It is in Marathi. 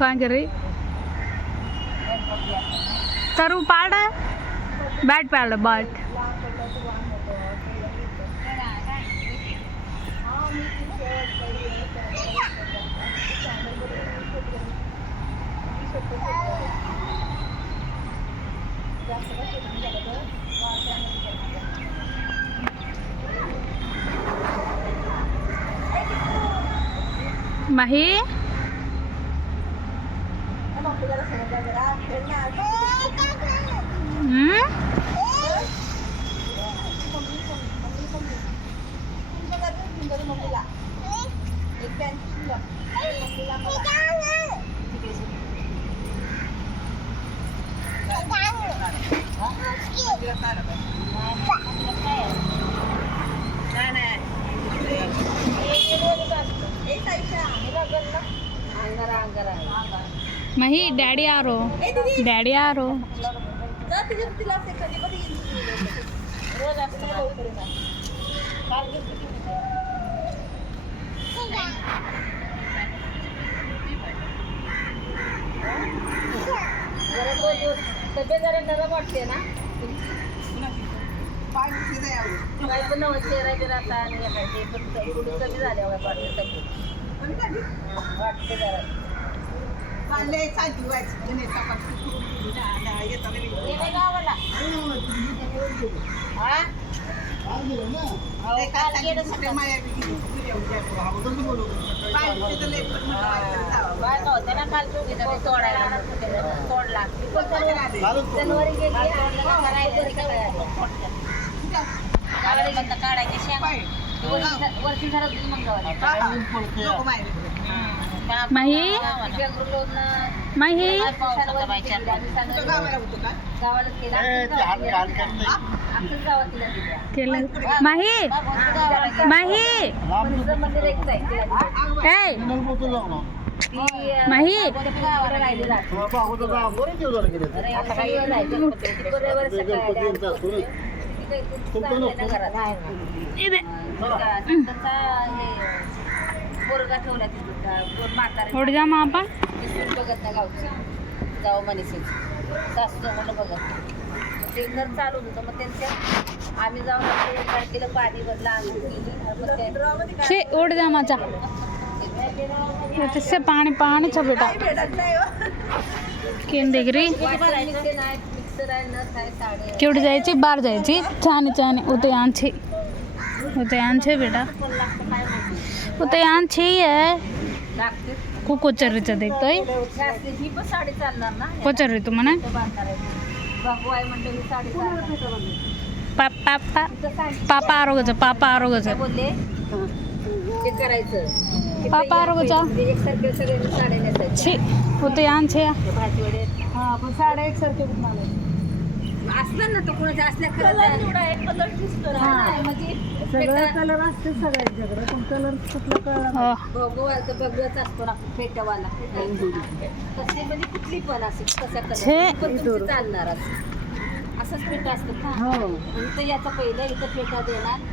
पांगरी तरु पाड़ बैट पाड़ बाट माही मही डैडी आ रो डैडी आ रो तब्येत जरा नरम वाटते ना चेहरा जरा आता थोडी कमी झाल्यावर वाटते तब्येत वाटते जरा गावाला होते ना काल तोडायला तोडला जनवरी काढायचे शेंगा वर्षी घरात माही माही माही माही माही उठ जा माँ आपण बघत ना गावची जाऊ मनीषीच सासू म्हणलं बघत ते घर चालू होतं मग त्यांच्या आम्ही जाऊन केलं पाणी भरलं छे उठ जा माझा से पानी पानी छ बेटा केन देख रही केवढी जायची बार जायची छान छान उदयान छे बेटा उदयान छे आहे कोचरीचं देखतोय कोचरी तू म्हणा पापा आरोग्याचं पापा आरोग्याचं बोलले ते करायचं पापा आरोग्याचा एकसारखे सगळे साडे नेसायचे छे उदयान छे भाजी वडे हा पण साड्या एकसारखे असलं ना तो कोणाचा असल्या कलर दिसतो सगळं कलर असते सगळ्यांच्याकडे पण कलर कुठला कलर भगवाचा भगवाच असतो ना फेटावाला तसे म्हणजे कुठली पण असे कसा कलर पण तुमची चालणार असंच फेटा असतं का याचा पहिलं इथं फेटा देणार